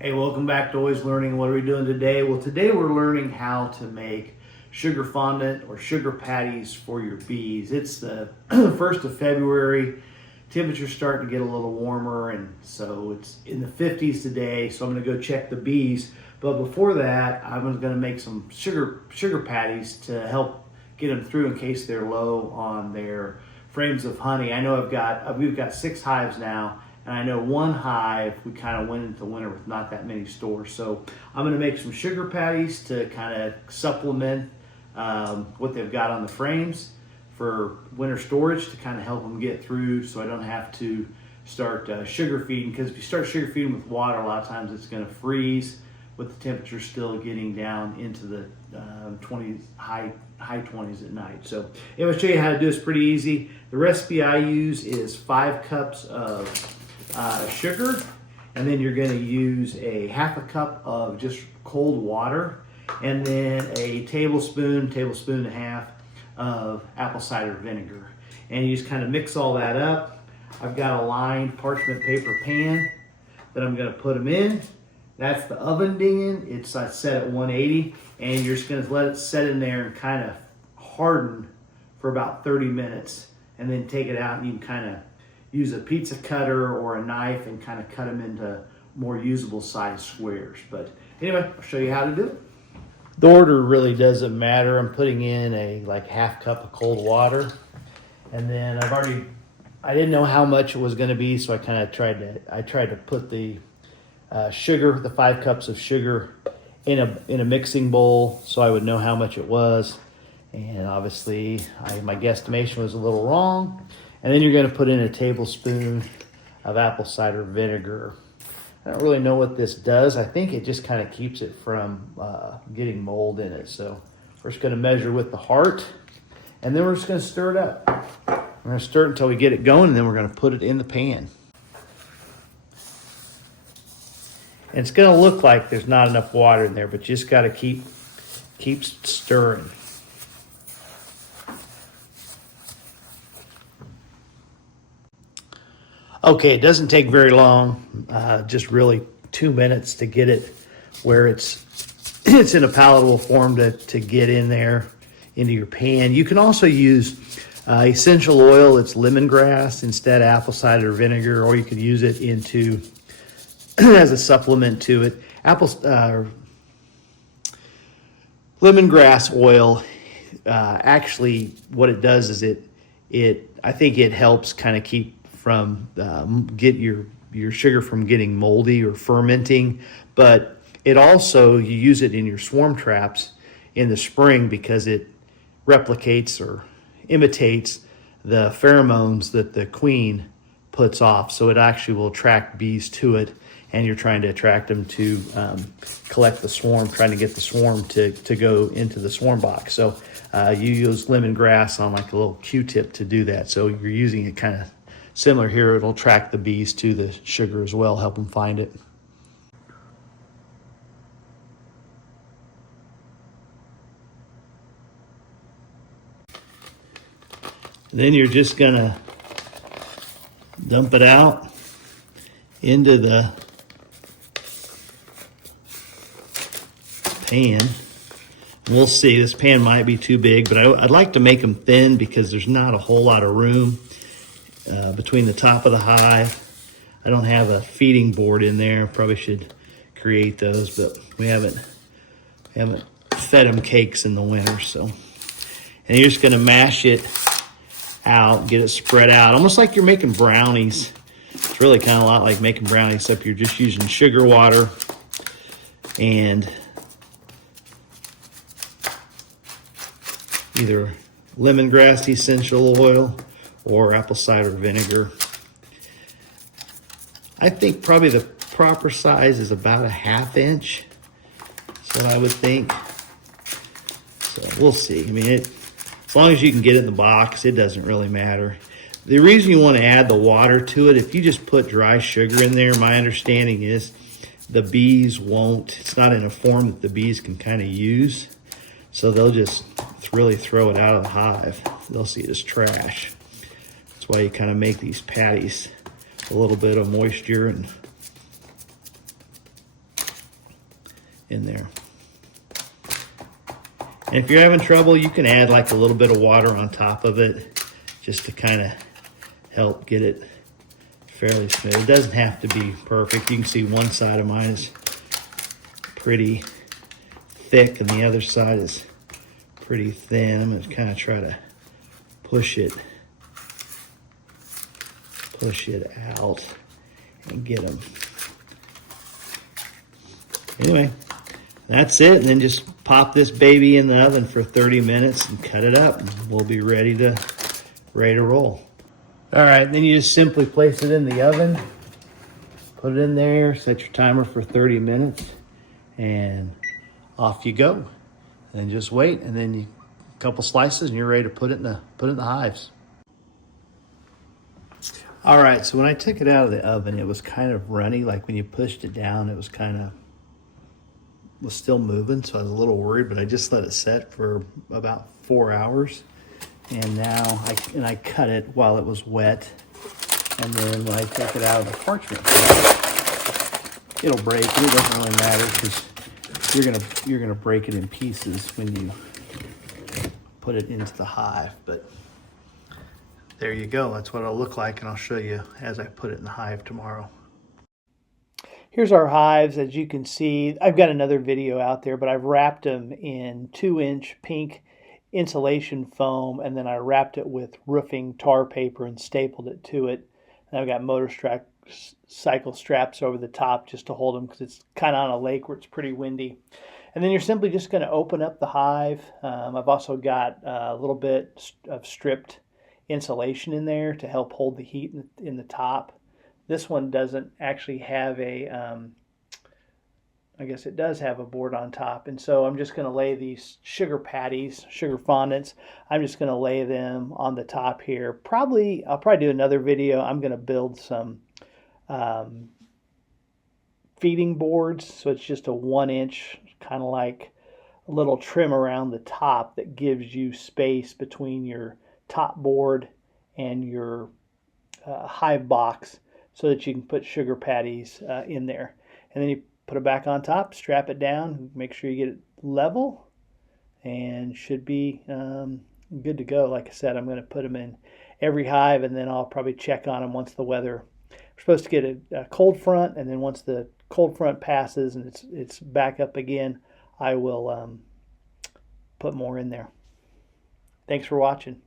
Hey, welcome back to Always Learning. What are we doing today? Well, today we're learning how to make sugar fondant or sugar patties for your bees. It's the 1st of February. Temperature's starting to get a little warmer, and so it's in the 50s today, so I'm going to go check the bees. But before that, I'm going to make some sugar patties to help get them through in case they're low on their frames of honey. I know we've got 6 hives now. And I know one hive, we kind of went into winter with not that many stores. So I'm going to make some sugar patties to kind of supplement what they've got on the frames for winter storage to kind of help them get through, so I don't have to start sugar feeding. Because if you start sugar feeding with water, a lot of times it's going to freeze with the temperature still getting down into the 20s, high 20s at night. So I'm going to show you how to do this pretty easy. The recipe I use is 5 cups of sugar, and then you're going to use a half a cup of just cold water, and then a tablespoon and a half of apple cider vinegar, and you just kind of mix all that up. I've got a lined parchment paper pan that I'm going to put them in. That's the oven dingin. It's set at 180, and you're just going to let it set in there and kind of harden for about 30 minutes, and then take it out, and you can kind of use a pizza cutter or a knife and kind of cut them into more usable size squares. But anyway, I'll show you how to do it. The order really doesn't matter. I'm putting in a half cup of cold water, and then I didn't know how much it was going to be, so I kind of tried to put the sugar, the 5 cups of sugar, in a mixing bowl so I would know how much it was. And obviously my guesstimation was a little wrong. And then you're going to put in a tablespoon of apple cider vinegar. I don't really know what this does. I think it just kind of keeps it from getting mold in it. So we're just going to measure with the heart, and then we're just going to stir it up. We're going to stir it until we get it going, and then we're going to put it in the pan. And it's going to look like there's not enough water in there, but you just got to keep stirring. Okay, it doesn't take very long, just really 2 minutes to get it where it's in a palatable form to get in there into your pan. You can also use essential oil. It's lemongrass instead of apple cider vinegar, or you could use it as a supplement to it. Lemongrass oil, actually what it does is I think it helps kind of keep from get your sugar from getting moldy or fermenting, but it also, you use it in your swarm traps in the spring because it replicates or imitates the pheromones that the queen puts off, so it actually will attract bees to it, and you're trying to attract them to collect the swarm, trying to get the swarm to go into the swarm box. So you use lemongrass on like a little Q-tip to do that, so you're using it kind of similar here. It'll track the bees to the sugar as well, help them find it. Then you're just gonna dump it out into the pan. We'll see, this pan might be too big, but I'd like to make them thin because there's not a whole lot of room between the top of the hive. I don't have a feeding board in there. Probably should create those, but we haven't fed them cakes in the winter. So, and you're just gonna mash it out, get it spread out, almost like you're making brownies. It's really kind of a lot like making brownies, except you're just using sugar water and either lemongrass essential oil or apple cider vinegar. I think probably the proper size is about a 1/2 inch. That's what I would think. So we'll see. I mean, as long as you can get it in the box, it doesn't really matter. The reason you want to add the water to it, if you just put dry sugar in there, my understanding is the bees won't, it's not in a form that the bees can kind of use. So they'll just really throw it out of the hive. They'll see it as trash. That's why you kind of make these patties, a little bit of moisture and in there. And if you're having trouble, you can add like a little bit of water on top of it just to kind of help get it fairly smooth. It doesn't have to be perfect. You can see one side of mine is pretty thick and the other side is pretty thin. I'm going to kind of try to push it out and get them. Anyway, that's it. And then just pop this baby in the oven for 30 minutes and cut it up. And we'll be ready to roll. All right, then you just simply place it in the oven, put it in there, set your timer for 30 minutes, and off you go. And just wait, and then a couple slices, and you're ready to put it in the hives. All right, so when I took it out of the oven, it was kind of runny. Like when you pushed it down, it was still moving, so I was a little worried, but I just let it set for about 4 hours. And now I cut it while it was wet. And then when I take it out of the parchment, it'll break. And it doesn't really matter because you're gonna break it in pieces when you put it into the hive. But there you go. That's what it'll look like, and I'll show you as I put it in the hive tomorrow. Here's our hives. As you can see, I've got another video out there, but I've wrapped them in 2-inch pink insulation foam, and then I wrapped it with roofing tar paper and stapled it to it. And I've got motorcycle straps over the top just to hold them because it's kind of on a lake where it's pretty windy. And then you're simply just going to open up the hive. I've also got a little bit of stripped insulation in there to help hold the heat in the top. This one doesn't actually have I guess it does have a board on top. And so I'm just going to lay these sugar patties, sugar fondants. I'm just going to lay them on the top here. I'll probably do another video. I'm going to build some feeding boards. So it's just a 1-inch, kind of like a little trim around the top that gives you space between your top board and your hive box so that you can put sugar patties in there. And then you put it back on top, strap it down, make sure you get it level, and should be good to go. Like I said, I'm going to put them in every hive, and then I'll probably check on them once the weather. We're supposed to get a cold front, and then once the cold front passes and it's back up again, I will put more in there. Thanks for watching.